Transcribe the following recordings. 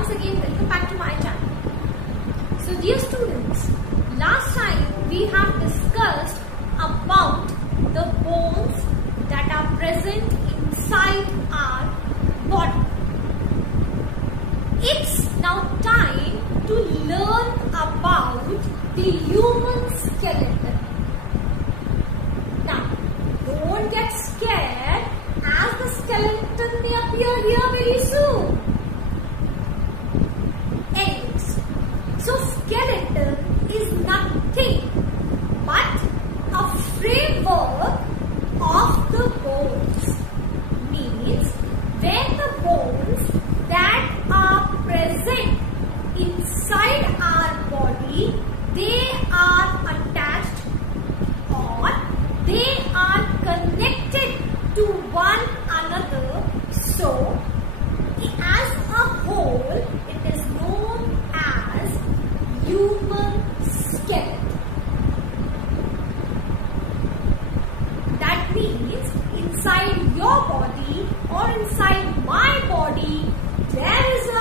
once again welcome back to my channel. So dear students, last time we have discussed about the bones that are present inside our body. It's now time to learn about the human skeleton. Now, don't get scared as the skeleton may appear here very soon. Anyways, so skeleton is nothing but a framework of the bones. Means when the bones that are present inside our body, they are attached or they are connected to one another. So as a whole, it is known as human skeleton. That means inside your body or inside my body, there is a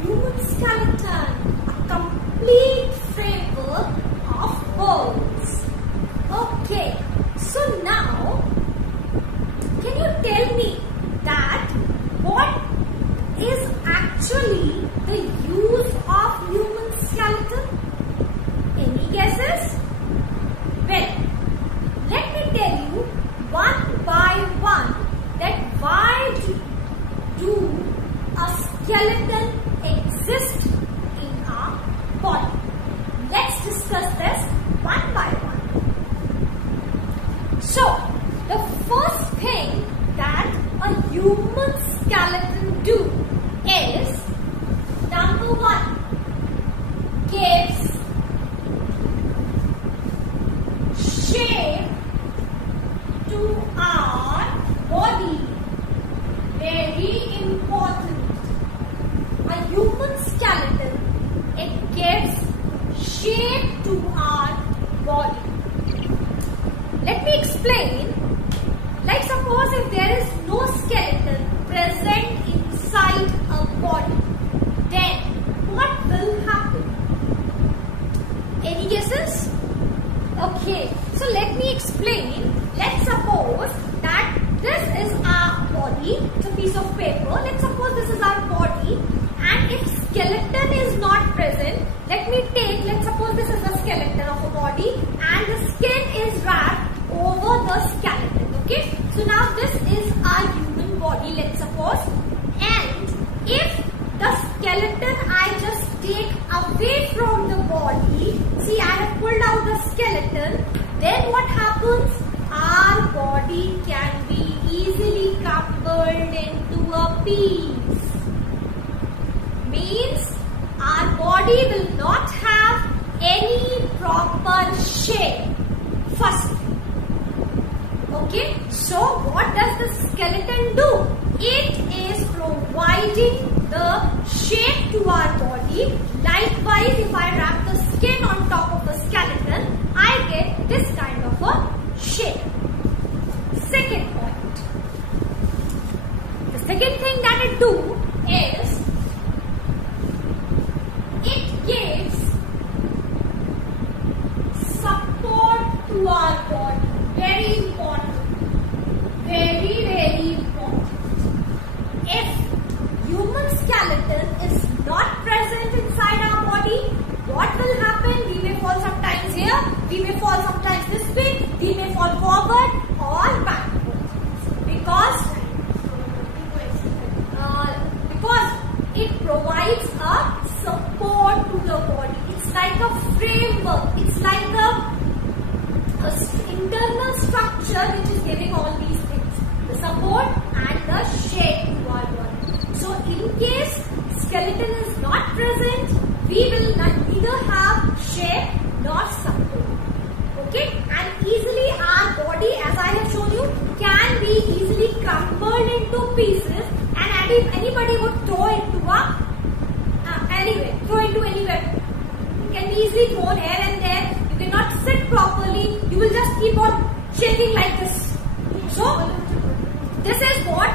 human skeleton, a complete framework of bones. Okay, so now can you tell me that what is actually the use of human skeleton? Any guesses? Well, let me tell you one by one that why do a skeleton exist in our body. Let's discuss this one by one. So, the first thing that a human skeleton do is, number one, gives shape to our body. Very important. A human skeleton, it gives shape to our body. Let me explain. Like suppose if there is no skeleton present inside a body, then what will happen? Any guesses? Okay, so let me explain. Let's suppose that this is our body. It's a piece of paper. Let's suppose this is our body, and if skeleton is not present, let's suppose this is a skeleton of a body and the skin is wrapped over the skeleton. Okay, so now this is our human body, let's suppose, and if the skeleton I just take away from the body, see I have pulled out the skeleton, then what happens? Our body can be easily crumbled into a piece. Means our body will not have any proper shape first. Okay, so what does the skeleton do? It is providing the shape to our body. Likewise, if I wrap the skin on top of the skeleton, I get this kind of a shape. Second point. The second thing that it do is it gives support to our body. Very important. Very, very important. If human skeleton is not present inside our body, what will happen? We may fall sometimes here, we may fall sometimes this way, we may fall forward or backward. Because it provides a support to the body. It's like a framework. It's like a internal structure which is giving all these things, the support and the shape to our body. So in case skeleton is not present, we will neither have shape nor support. Okay, and easily our body, as I have shown you, can be easily crumbled into pieces, and anybody would throw into anywhere. It can be easily thrown here and there. You cannot sit properly. You will just keep on shaking like this. So this is what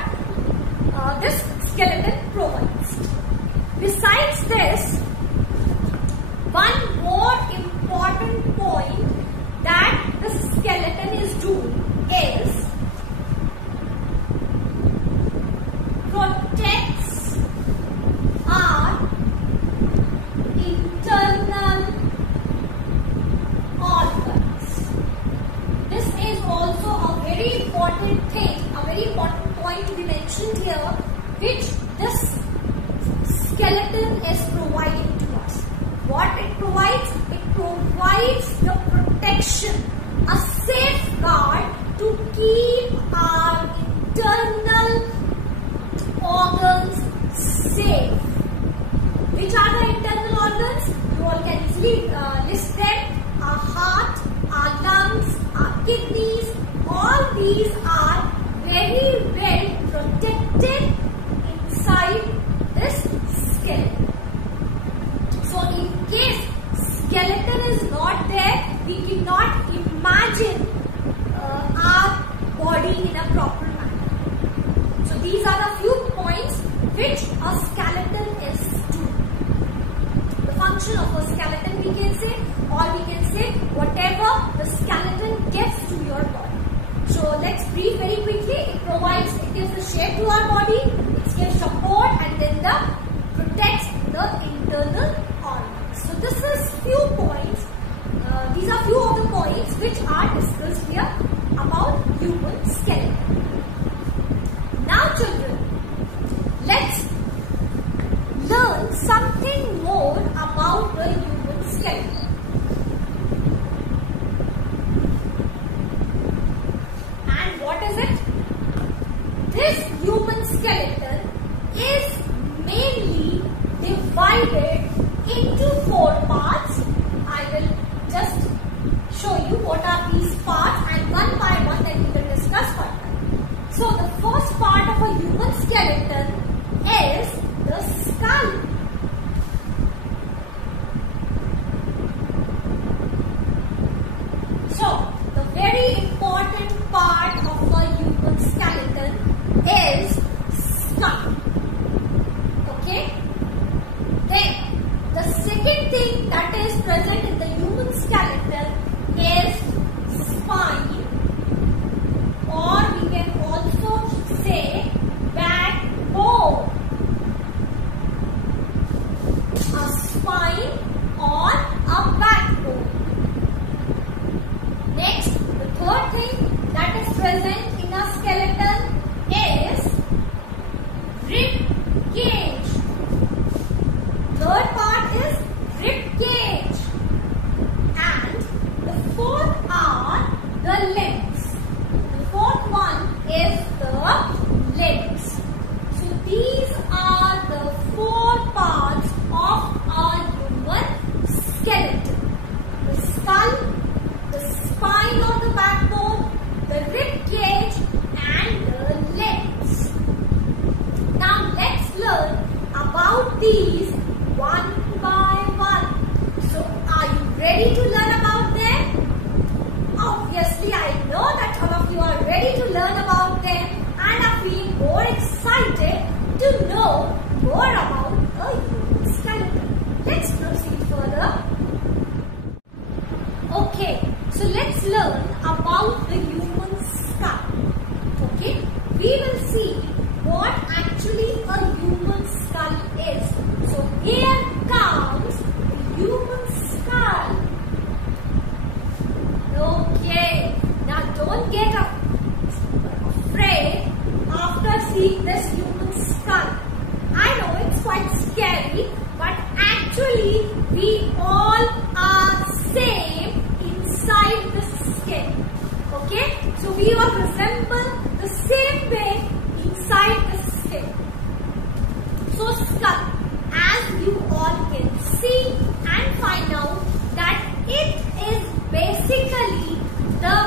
this skeleton provides. Besides this, one more important point that the skeleton is doing is protects our internal organs. This is also a very important thing, a very important point to be mentioned here, which this skeleton is providing to us. What it provides? It provides the protection, a safeguard to keep our internal organs safe. Which are the internal organs? You all can easily list them. Our heart, our lungs, our kidneys, all these are very well protected inside this skeleton. So in case skeleton is not there, we cannot imagine our body in a proper manner. So these are the few points which a skeleton is doing. The function of a skeleton we can say, or we can say whatever the skeleton gives to your body. So let's brief very quickly. It gives the shape to our body, it gives support, and then protects the internal organs. So this is few points. These are few of the points which are discussed here about human skeleton. Now children, let's learn something more about the human skeleton. And what is it? This human skeleton is mainly divided into 4 parts. I will just show you what are these parts, and one by one then we will discuss further. So the first part of a human skeleton is the skull. So the very important part of a human skeleton is skull. Okay? Then the second thing that is present in the human skeleton is spine, or we can also say backbone. A spine or a backbone. Next, the third thing that is present in a skeleton is rib cage. Third part is rib cage. And the fourth are the limbs. The fourth one is the limbs. So these are the 4 parts of our human skeleton. The skull, the spine or the backbone, the rib cage, and the limbs. Now let's learn about these one by one. So are you ready to learn about them? Obviously I know that all of you are ready to learn about them and are feeling more excited to know more about a human skeleton. Let's proceed further. Okay, so let's learn about the human skull. Okay, we will see what actually a human skull is. So here comes the human skull. Okay, now don't get afraid after seeing this human skull. I know it's quite scary, but actually we all are same inside the skin. Okay, so we all resemble the same way inside the skin. So skull, as you all can see and find out that it is basically the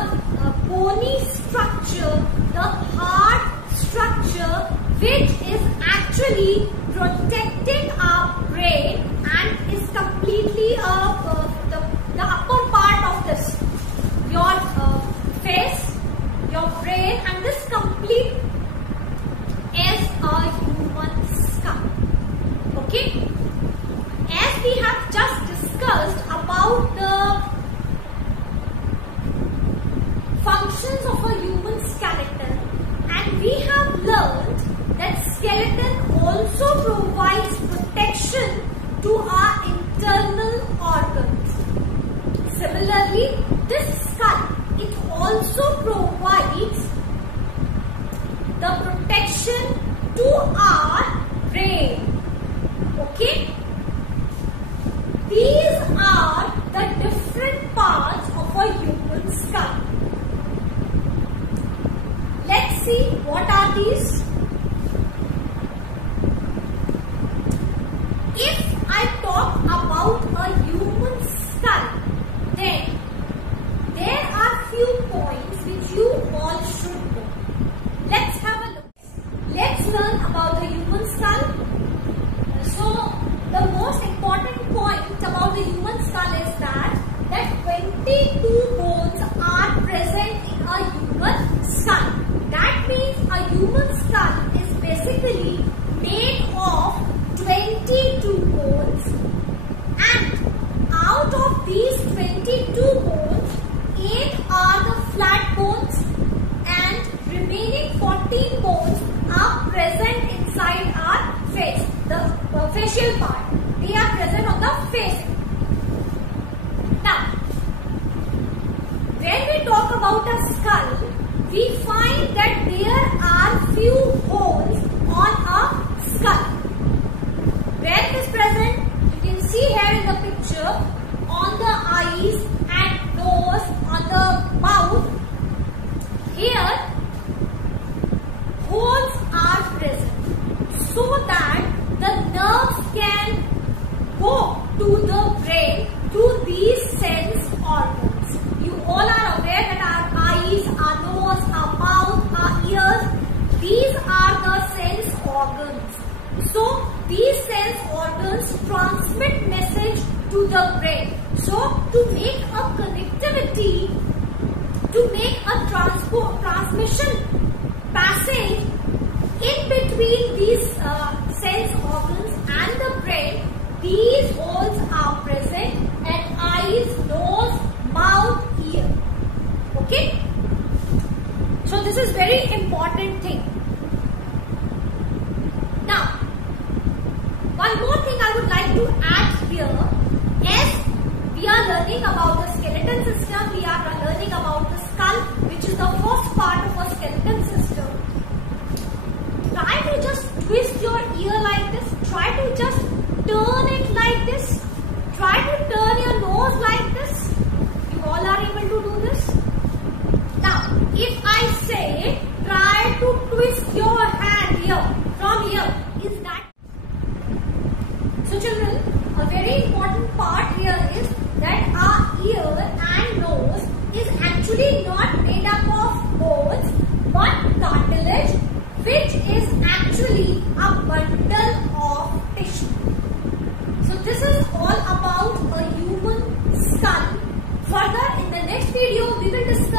bony structure, the hard structure which is actually protecting our brain and is completely the upper part of this, your face, your brain, and this complete is a human skull. Okay? As we have just discussed about the functions of a human skeleton, and we have learned that skeleton also provides protection to our internal organs. Similarly, this skull, it also provides the protection to our brain. Okay? These are the different parts of a human skull. Let's see what are these. If I talk about a human skull, then there are few points which you all should know. Let's have a look. Let's learn about the human skull. So, the most important point about the human skull is that 22 bones are present in a human skull. That means a human skull is basically made of 22 bones, and out of these 22 bones, 8 are the flat bones and remaining 14 bones are present inside our face, the facial part. They are present on the face. Now, when we talk about a skull, we find that there are few holes on a skull. Where it is present, you can see here in the picture, on the eyes and nose, on the mouth. Here, holes are present so that the nerves can go to the brain through these sense organs. You all are aware that our eyes, our nose, our mouth, our ears, these are the sense organs. So, these sense organs transmit message to the brain. So, to make a connectivity, to make a transmission passage in between these sense organs and the brain, these holes are present at eyes, nose, mouth, ear. Okay? So this is very important thing. Now, one more thing I would like to add here. As we are learning about the skeleton system, we are learning about the skull, which is the first part of a skeleton system. Try to just twist your ear like this. Try to just turn it like this. Try to turn your nose like this. You all are able to do this. Now, if I say try to twist your hand here, from here, is that? So children, a very important part here is that our ear and nose is actually not made up of bones but cartilage, which is actually a bundle of tissue. So this is all about a human skull. Further, in the next video, we will discuss